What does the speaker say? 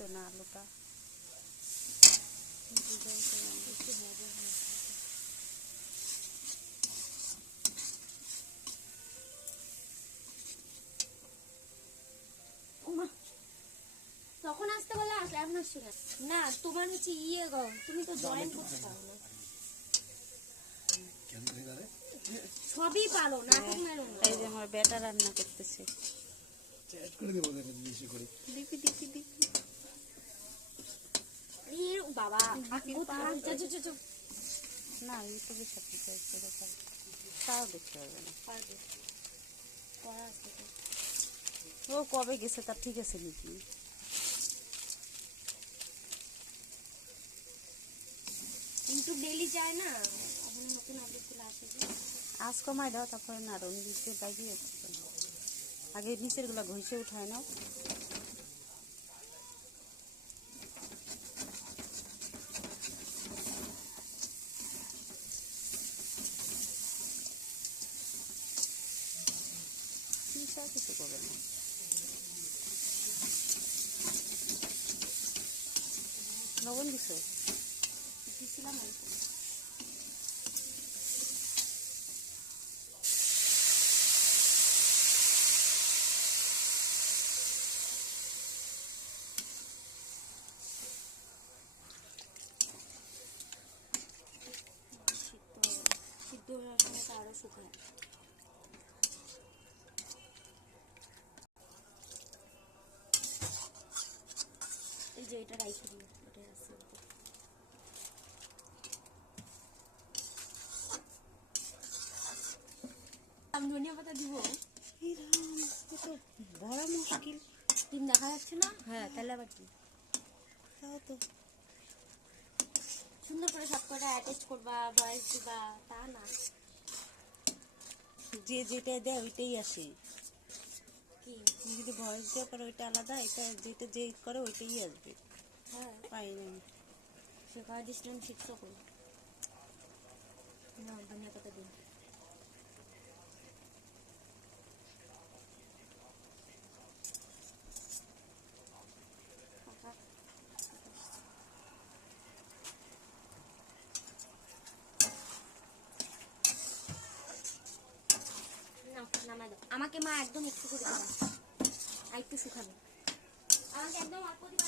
তো না আলুটা তখন আসতে বলে এখন আসছো না তোমার হচ্ছে ইয়ে গো তুমি তো জয়েন করতে পারো না সবই পারো নাটক মেরো না এই যে আমার বেটা রান্না করতেছে চ্যাট করে দেব দেখো বেশি করে দিপি দিপি দিপি এই বাবা না ইউটিউবে সাথে তাও দেখতে হবে না পারবে করা আছে ও কবে গেছে তার ঠিক আছে নাকি ইউটিউব ডেইলি যায় না এখন নতুন আপডেট গুলো আসে আজ কমাই দাও তারপরে না রং দিতে লাগিয়ে আগে নিচের গুলা ঘষে উঠায় নাও কিছু করবে না লবণ দিছো দিছিলাম সিদ্ধ হওয়ার সময় তো আরো শুকায় এই যে এটা রাইখে দিই এটা আছে আমি ধনিয়া পাতা দিব বড় মুশকিল ডিম দেখা যাচ্ছে না হ্যাঁ তাহলে আবার কি তাও তো সুন্দর করে সব কটা অ্যাটাচ করবা ভয়েস দিবা তা না যে যেটা দেয় ওইটাই আসে কি যদি ভয়েস দেওয়ার পরে ওইটা আলাদা এটা যেটা যে করে ওইটাই আসবে হ্যাঁ পাই না শেখার ডিস্টেন্স শিখছো কই না ধনিয়া পাতা দিন আমাকে মা একদম একটু করে দেবে আর একটু শুকাবে আমাকে একদম অল্প দিবা